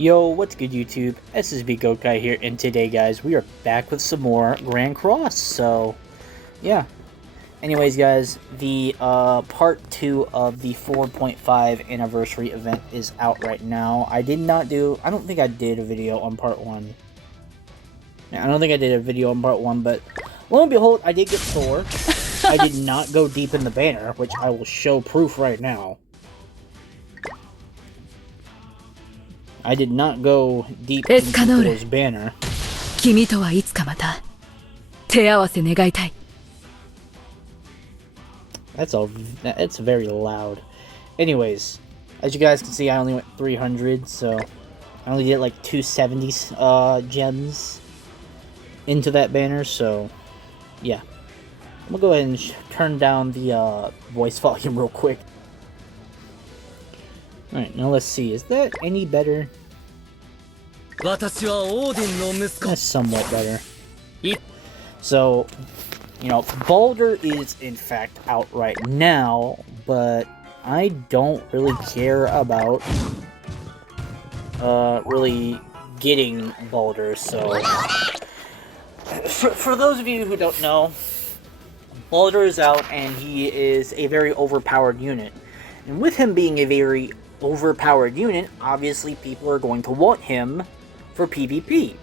Yo, what's good YouTube? SSB Goat Guy here, and today guys, we are back with some more Grand Cross, so, yeah. Anyways guys, the part 2 of the 4.5 anniversary event is out right now. I don't think I did a video on part 1. Yeah, I don't think I did a video on part 1, but lo and behold, I did get Thor. I did not go deep in the banner, which I will show proof right now. I did not go deep into Thor's banner. That's very loud. Anyways, as you guys can see, I only went 300, so I only did like 270 gems into that banner, so yeah. I'm gonna go ahead and turn down the voice volume real quick. Alright, now let's see. Is that any better? That's somewhat better. So, you know, Baldur is in fact out right now, but I don't really care about really getting Baldur, so for those of you who don't know, Baldur is out and he is a very overpowered unit. And with him being a very overpowered unit, obviously people are going to want him for PvP,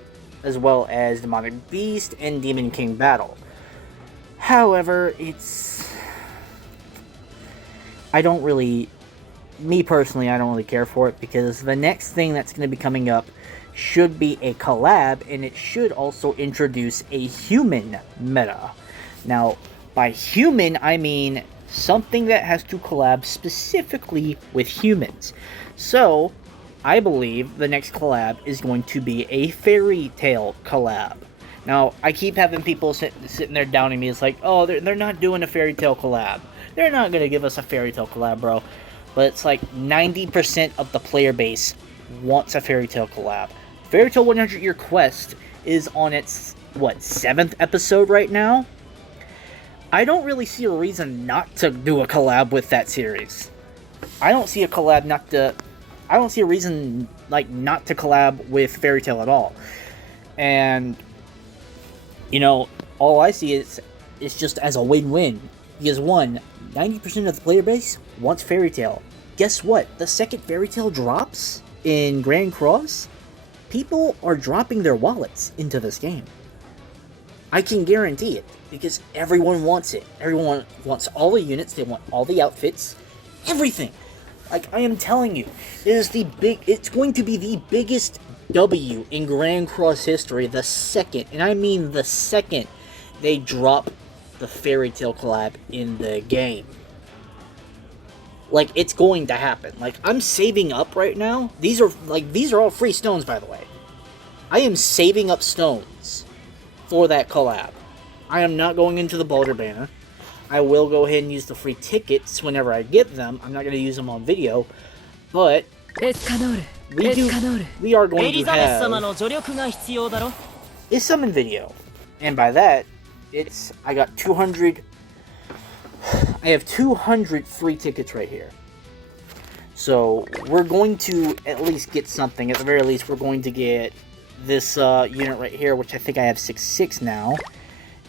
as well as Demonic Beast and Demon King battle. However, me personally, I don't really care for it, because the next thing that's going to be coming up should be a collab, and it should also introduce a human meta. Now, by human, I mean something that has to collab specifically with humans. So, I believe the next collab is going to be a fairy tale collab. Now, I keep having people sitting there downing me. It's like, oh, they're not doing a fairy tale collab. They're not going to give us a fairy tale collab, bro. But it's like 90% of the player base wants a fairy tale collab. Fairy Tale 100 Year Quest is on its, 7th episode right now? I don't really see a reason not to do a collab with that series. I don't see a reason, not to collab with Fairy Tail at all. And, you know, all I see is just as a win-win. Because, 90% of the player base wants Fairy Tail. Guess what? The second Fairy Tail drops in Grand Cross, people are dropping their wallets into this game. I can guarantee it, because everyone wants it. Everyone wants all the units, they want all the outfits, everything. Like, I am telling you, it's going to be the biggest W in Grand Cross history the second, and I mean the second, they drop the Fairy Tail collab in the game. Like, it's going to happen. Like, I'm saving up right now. These are all free stones, by the way. I am saving up stones for that collab. I am not going into the Baldur banner. I will go ahead and use the free tickets whenever I get them. I'm not going to use them on video, but we are going to have a summon video. And by that, I have 200 free tickets right here. So, we're going to at least get something. At the very least, we're going to get this unit right here, which I think I have 6/6 now.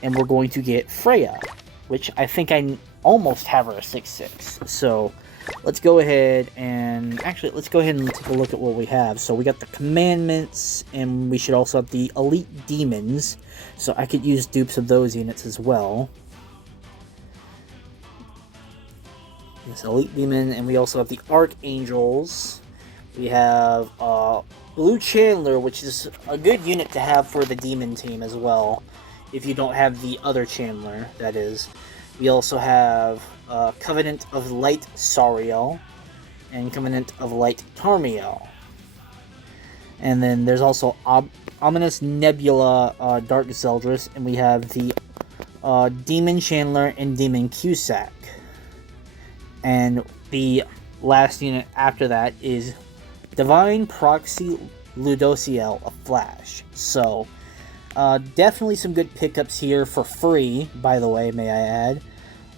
And we're going to get Freya, which I think I almost have her a 6/6. So, let's go ahead and take a look at what we have. So, we got the Commandments, and we should also have the Elite Demons. So, I could use dupes of those units as well. This Elite Demon, and we also have the Archangels. We have Blue Chandler, which is a good unit to have for the Demon team as well, if you don't have the other Chandler, that is. We also have Covenant of Light Sariel and Covenant of Light Tarmiel. And then there's also Ominous Nebula Dark Zeldris, and we have the Demon Chandler and Demon Cusack. And the last unit after that is Divine Proxy Ludociel of Flash. So, definitely some good pickups here for free, by the way, may I add.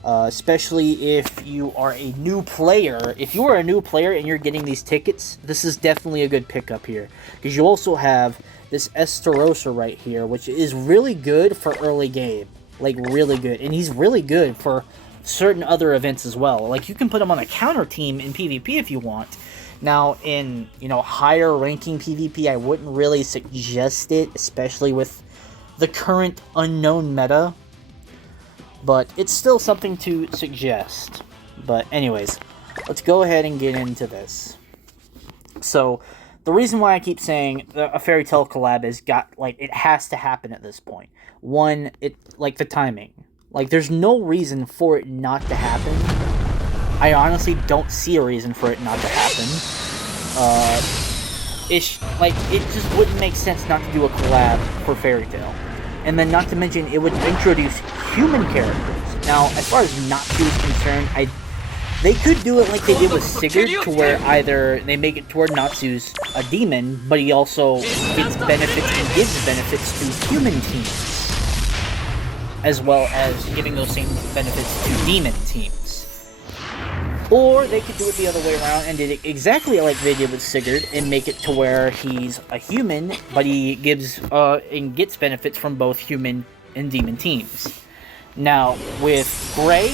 especially if you are a new player. If you are a new player and you're getting these tickets, this is definitely a good pickup here. Because you also have this Esterosa right here, which is really good for early game. Like, really good. And he's really good for certain other events as well. Like, you can put him on a counter team in PvP if you want. Now, in, higher ranking PvP, I wouldn't really suggest it, especially with the current unknown meta. But it's still something to suggest. But anyways, let's go ahead and get into this. So, the reason why I keep saying a Fairy Tail collab is it has to happen at this point. One, the timing. Like, there's no reason for it not to happen. I honestly don't see a reason for it not to happen. It just wouldn't make sense not to do a collab for Fairy Tail. And then, not to mention, it would introduce human characters. Now, as far as Natsu is concerned, they could do it like they did with Sigurd, to where either they make it toward Natsu's a demon, but he also gets benefits and gives benefits to human teams, as well as giving those same benefits to demon teams. Or they could do it the other way around and did it exactly like they did with Sigurd and make it to where he's a human, but he gives and gets benefits from both human and demon teams. Now, with Gray,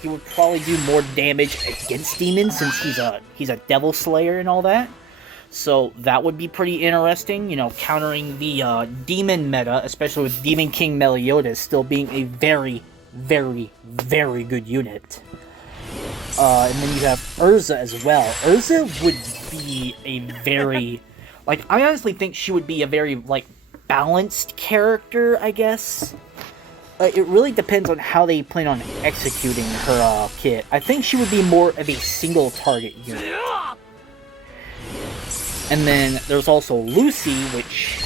he would probably do more damage against demons since he's a devil slayer and all that. So that would be pretty interesting, countering the demon meta, especially with Demon King Meliodas still being a very, very, very good unit. And then you have Urza as well. Urza would be a very, I honestly think she would be a very, balanced character, I guess. It really depends on how they plan on executing her kit. I think she would be more of a single target unit. And then there's also Lucy, which...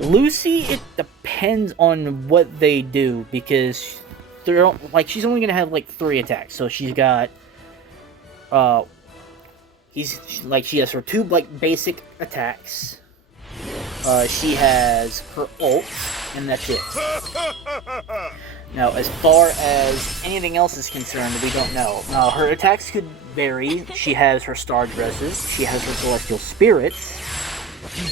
Lucy, it depends on what they do, because she's only gonna have 3 attacks. So she's got she has her 2 basic attacks. She has her ult, and that's it. Now, as far as anything else is concerned, we don't know. Now, her attacks could vary. She has her star dresses. She has her celestial spirits.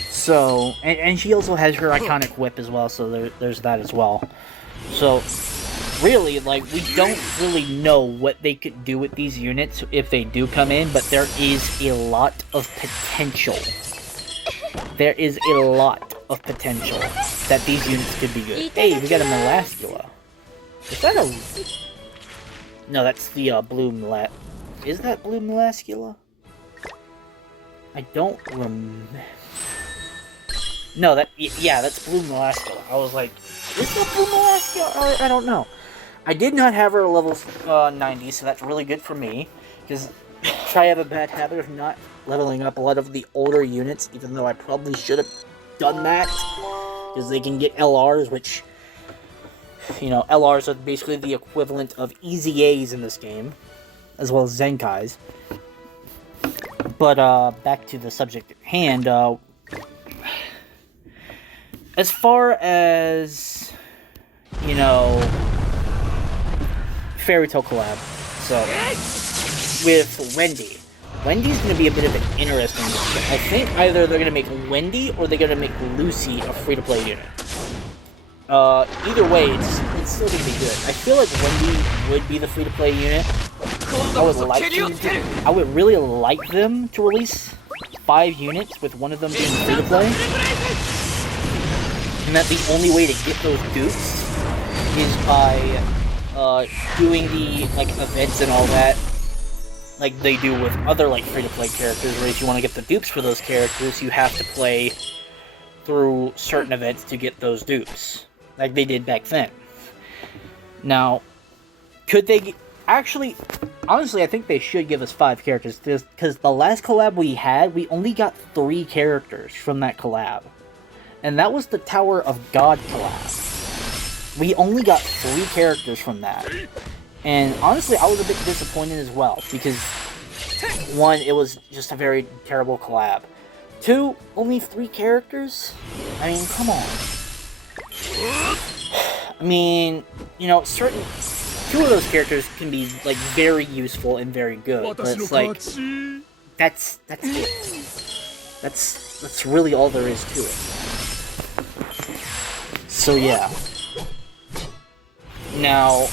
So, and she also has her iconic whip as well. So there's that as well. So, really, we don't really know what they could do with these units if they do come in, but there is a lot of potential. There is a lot of potential that these units could be good. Hey, we got a Melascula. Is that a... No, that's the blue Is that blue Melascula? I don't No, yeah, that's blue Melascula. I was like, is that blue Melascula? I don't know. I did not have her at level 90, so that's really good for me, because I have a bad habit of not leveling up a lot of the older units, even though I probably should have done that, because they can get LRs, which, LRs are basically the equivalent of easy A's in this game, as well as Zenkais. But, back to the subject at hand, as far as, Fairy Tail collab, so, with Wendy. Wendy's going to be a bit of an interesting one. I think either they're going to make Wendy or they're going to make Lucy a free-to-play unit. Either way, it's still going to be good. I feel like Wendy would be the free-to-play unit. I would really like them to release 5 units, with one of them being free-to-play. And that the only way to get those dupes is by doing the events and all that, like they do with other free-to-play characters, where if you want to get the dupes for those characters, you have to play through certain events to get those dupes, like they did back then. Now, could they actually... Honestly, I think they should give us 5 characters, because the last collab we had, we only got 3 characters from that collab. And that was the Tower of God collab. We only got 3 characters from that. And honestly, I was a bit disappointed as well, because 1, it was just a very terrible collab. 2, only 3 characters? I mean, come on. I mean, certain two of those characters can be like very useful and very good, but it's like that's it. That's really all there is to it. So yeah. Now,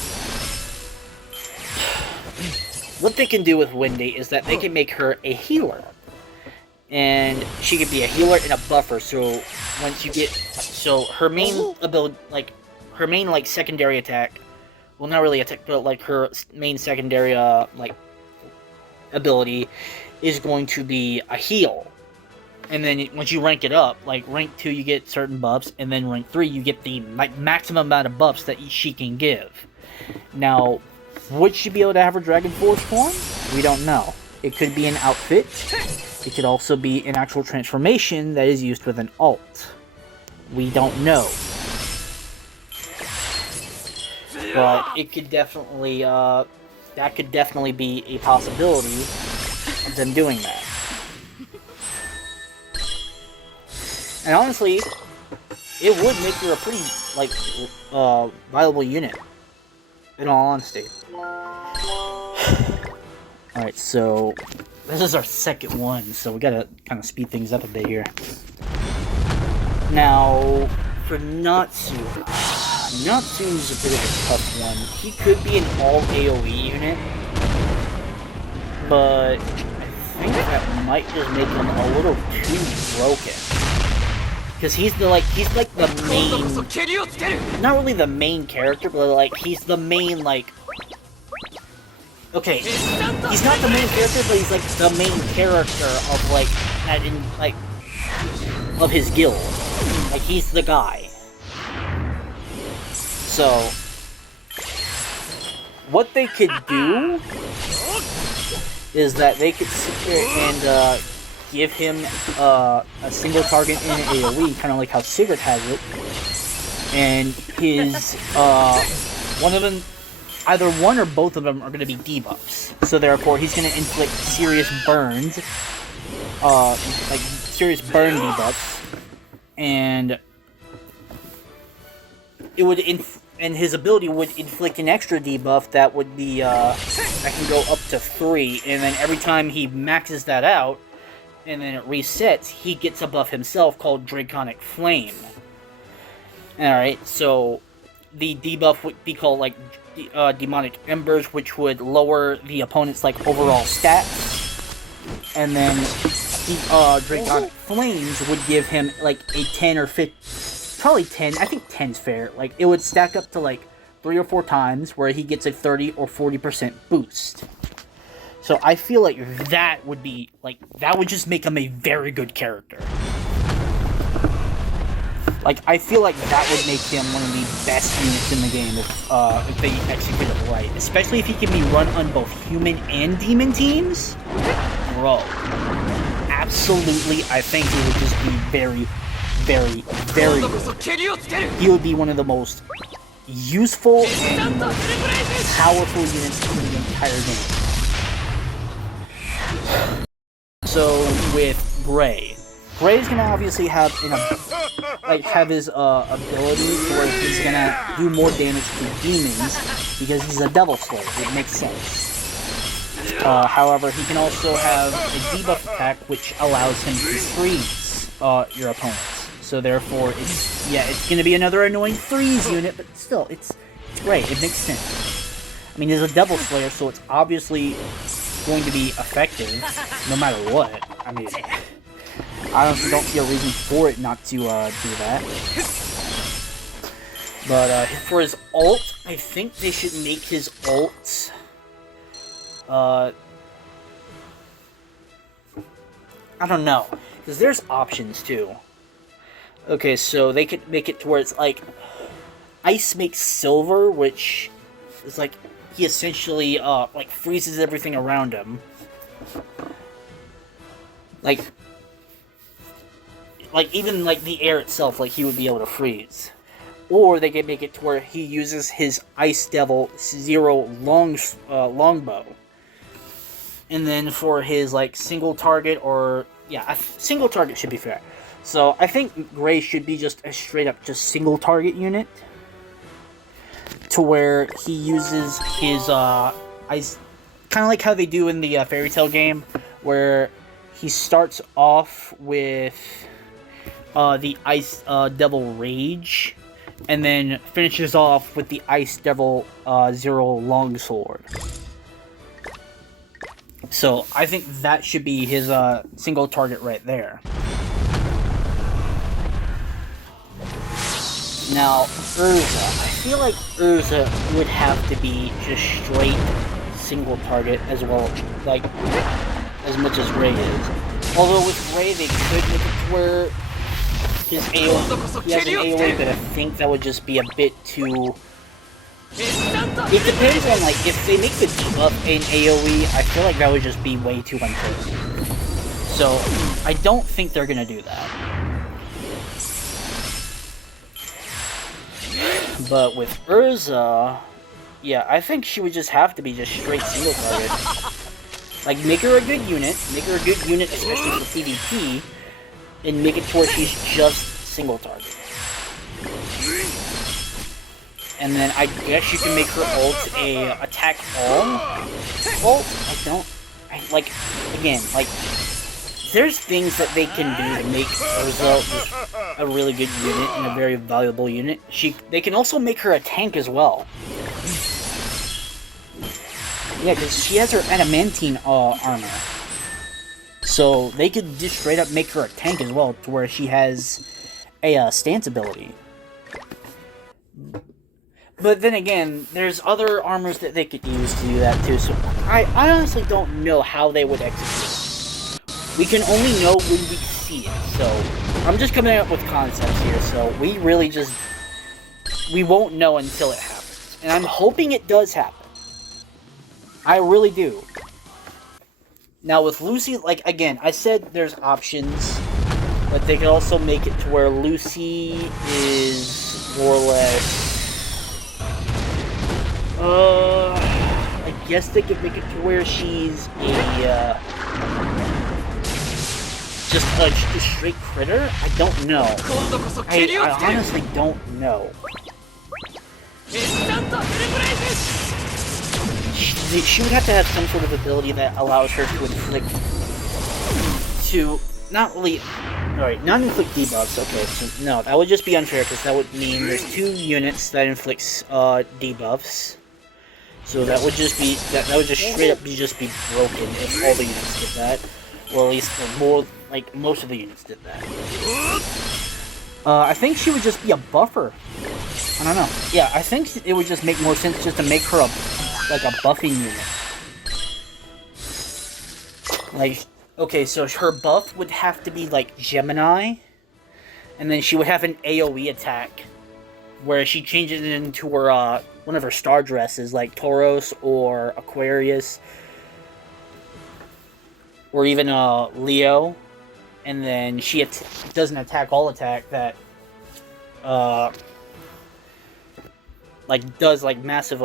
what they can do with Wendy is that they can make her a healer. And she can be a healer and a buffer, so once you get... So her main ability, like, her main, like, secondary attack... Well, not really attack, but, like, her main secondary, like, ability is going to be a heal. And then once you rank it up, like, rank 2 you get certain buffs, and then rank 3 you get the maximum amount of buffs that she can give. Now, would she be able to have her Dragon Force form? We don't know. It could be an outfit. It could also be an actual transformation that is used with an alt. We don't know. But it could definitely, that could definitely be a possibility of them doing that. And honestly, it would make her a pretty, like, viable unit. In all honesty. Alright, so this is our second one, so we gotta kind of speed things up a bit here. Now, for Natsu. Natsu's a bit of a tough one. He could be an all AoE unit, but I think that might just make him a little too broken. Because he's like the main, not really the main character, but like he's the main, like, okay, he's not the main character, but he's like the main character of like that in like of his guild. Like he's the guy. So what they could do is that they could sit there and give him a single target in AoE, kind of like how Sigurd has it, and his one of them, either one or both of them are going to be debuffs. So therefore, he's going to inflict serious burns, like serious burn debuffs, and it would and his ability would inflict an extra debuff that would be that can go up to 3, and then every time he maxes that out, and then it resets, he gets a buff himself called Draconic Flame. Alright, so the debuff would be called, like, Demonic Embers, which would lower the opponent's, like, overall stats. And then the Draconic Flames would give him, like, a 10 or 15... Probably 10. I think 10's fair. Like, it would stack up to, like, 3 or 4 times, where he gets a 30 or 40% boost. So I feel like that would be, like, that would just make him a very good character. Like, I feel like that would make him one of the best units in the game if they execute it right. Especially if he can be run on both human and demon teams. Bro. Absolutely, I think he would just be very, very, very good. He would be one of the most useful and most powerful units in the entire game. So with Gray, Gray's gonna obviously have his ability to where he's gonna do more damage to demons because he's a Devil Slayer. It makes sense. However, he can also have a debuff attack which allows him to freeze your opponents. So therefore, it's gonna be another annoying freeze unit, but still, it's great. It makes sense. I mean, he's a Devil Slayer, so it's obviously going to be effective no matter what. I mean, I honestly don't see a reason for it not to do that. But for his ult, I think they should make his ult I don't know, because there's options too. Okay, so they could make it to where it's like Ice makes Silver, which is like he essentially like freezes everything around him. Like even like the air itself, like he would be able to freeze. Or they can make it to where he uses his Ice Devil Zero longbow. And then for his like single target, or yeah, a single target should be fair. So I think Gray should be just a straight up just single target unit. to where he uses his ice, kind of like how they do in the Fairy Tail game, where he starts off with the Ice Devil Rage, and then finishes off with the Ice Devil Zero Longsword. So I think that should be his single target right there. Now, Urza. I feel like Urza would have to be just straight single target as well, like, as much as Ray is. Although with Ray, they could make it to where his AoE, he has an AoE, but I think that would just be a bit too... It depends on, like, if they make the debuff in AoE, I feel like that would just be way too unfair. So, I don't think they're gonna do that. But with Urza, yeah, I think she would just have to be just straight single target. Like, make her a good unit, especially for PvP, and make it to where she's just single target. And then I guess you can make her ult a attack all. Ult, there's things that they can do to make Urza a really good unit and a very valuable unit. They can also make her a tank as well. Yeah, because she has her adamantine armor. So they could just straight up make her a tank as well, to where she has a stance ability. But then again, there's other armors that they could use to do that too, so I honestly don't know how they would execute it. We can only know when we see it, so I'm just coming up with concepts here, so we won't know until it happens. And I'm hoping it does happen. I really do. Now with Lucy, like, again, I said there's options, but they could also make it to where Lucy is more or less... I guess they could make it to where she's just a straight critter? I don't know. I honestly don't know. She would have to have some sort of ability that allows her to inflict... not inflict debuffs, okay, so no, that would just be unfair, because that would mean there's 2 units that inflicts debuffs. So that would just be, that would just straight up be broken if all the units did that. Well, at least more, like, most of the units did that. I think she would just be a buffer. I don't know. Yeah, I think it would just make more sense just to make her a buffing unit. Like, okay, so her buff would have to be like Gemini, and then she would have an AoE attack where she changes it into her one of her star dresses, like Tauros or Aquarius, or even Leo, and then she does an attack all attack that like does like massive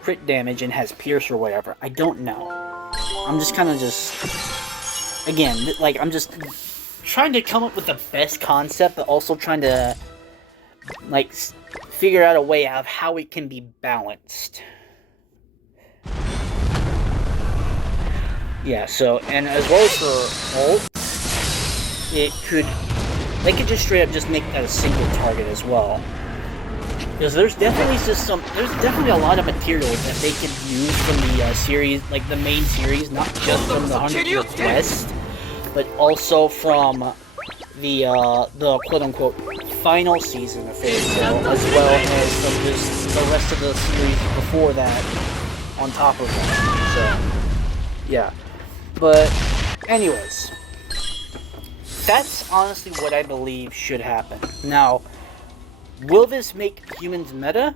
crit damage and has pierce or whatever. I don't know. I'm just kind of again, like, I'm just trying to come up with the best concept, but also trying to, like, figure out a way of how it can be balanced. Yeah, so, and as well as for ult, they could just straight up just make that a single target as well. Because there's definitely a lot of materials that they can use from the series, like the main series, not just from the 100th Quest, but also from the quote-unquote final season of Fairy Tail, as well as from just the rest of the series before that, on top of that. So, yeah. But, anyways, that's honestly what I believe should happen. Now, will this make humans meta?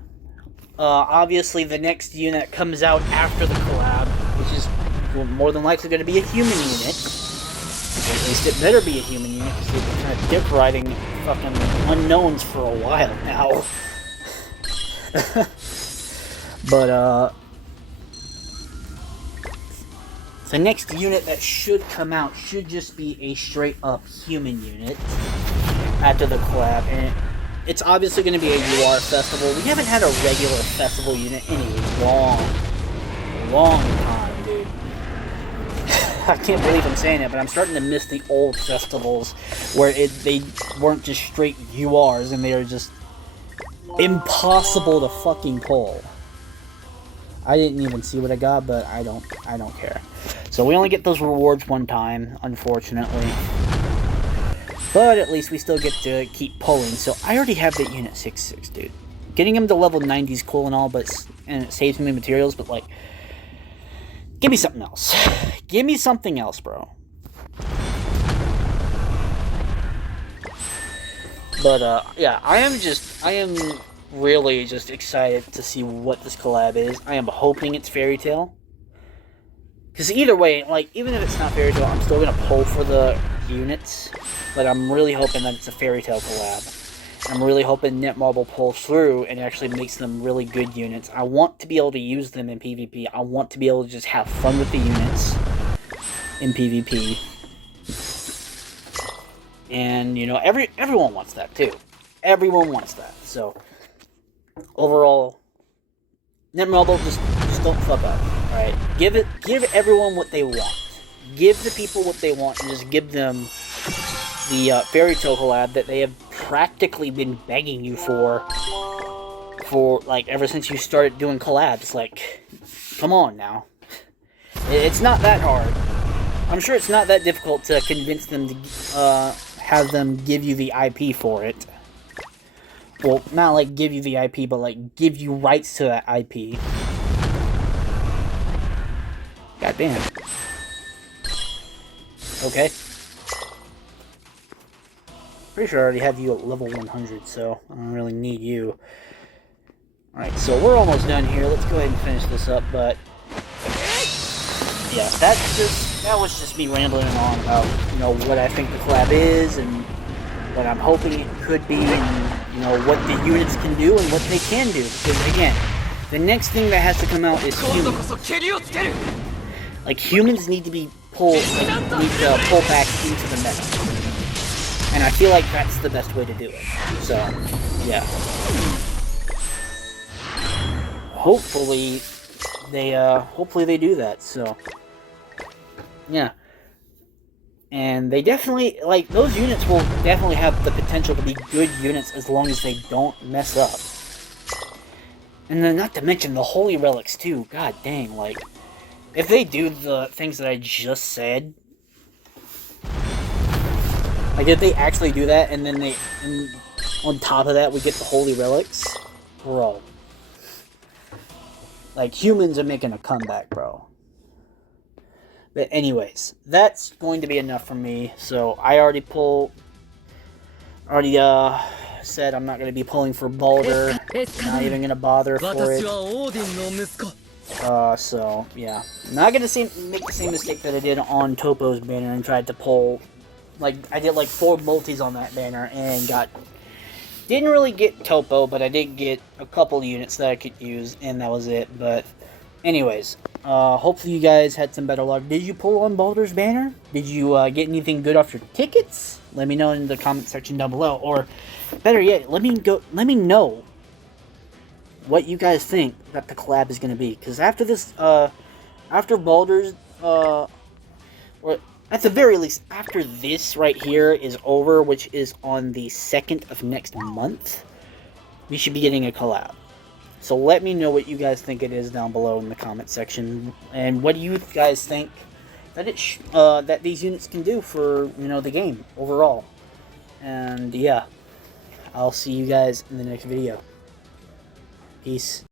Obviously, the next unit that comes out after the collab, which is more than likely going to be a human unit. At least it better be a human unit, because they've been kind of dick riding fucking unknowns for a while now. But, the next unit that should come out should just be a straight-up human unit after the collab, and it's obviously going to be a UR festival. We haven't had a regular festival unit in a long time, dude. I can't believe I'm saying it, but I'm starting to miss the old festivals where they weren't just straight URs and they were just impossible to fucking pull. I didn't even see what I got, but I don't care. So we only get those rewards one time, unfortunately. But at least we still get to keep pulling. So I already have that unit 6-6, dude. Getting him to level 90 is cool and all, and it saves me materials, but like, give me something else. Give me something else, bro. But yeah, I am really just excited to see what this collab is. I am hoping it's Fairy Tail. Because either way, like, even if it's not Fairy Tail, I'm still going to pull for the units. But I'm really hoping that it's a Fairy Tail collab. I'm really hoping Netmarble pulls through and actually makes them really good units. I want to be able to use them in PvP. I want to be able to just have fun with the units in PvP. And, you know, everyone wants that, too. Everyone wants that. So, overall, Netmarble, just don't fuck up, alright? Give everyone what they want. Give the people what they want and just give them the Fairy Tail collab that they have practically been begging you for, like, ever since you started doing collabs. Like, come on now. It's not that hard. I'm sure it's not that difficult to convince them to have them give you the IP for it. Well, not like give you the IP, but like give you rights to that IP. God damn. Okay. Pretty sure I already have you at level 100, so I don't really need you. Alright, so we're almost done here. Let's go ahead and finish this up, but yeah, that was just me rambling on about, you know, what I think the collab is and what I'm hoping it could be, and, you know, what the units can do and what they can do. Because again, the next thing that has to come out is humans. Like, humans need to be pulled, need to pull back into the meta. And I feel like that's the best way to do it. So, yeah. Hopefully they do that, so. Yeah. And they definitely, like, those units will definitely have the potential to be good units as long as they don't mess up. And then not to mention the Holy Relics, too. God dang, like, if they do the things that I just said, like, if they actually do that, and then on top of that, we get the Holy Relics, bro. Like, humans are making a comeback, bro. But anyways, that's going to be enough for me. So, I already said I'm not going to be pulling for Baldur. Not even going to bother for it. So, yeah. Not going to make the same mistake that I did on Topo's banner and tried to pull, like, I did like 4 multis on that banner and didn't really get Topo, but I did get a couple units that I could use, and that was it. But anyways, hopefully you guys had some better luck. Did you pull on Baldur's banner? Did you get anything good off your tickets? Let me know in the comment section down below, or better yet, let me know what you guys think that the collab is going to be. Because after this, after Baldur's, or at the very least, after this right here is over, which is on the 2nd of next month, we should be getting a collab. So let me know what you guys think it is down below in the comment section, and what do you guys think that that these units can do for, you know, the game overall. And yeah, I'll see you guys in the next video. Peace.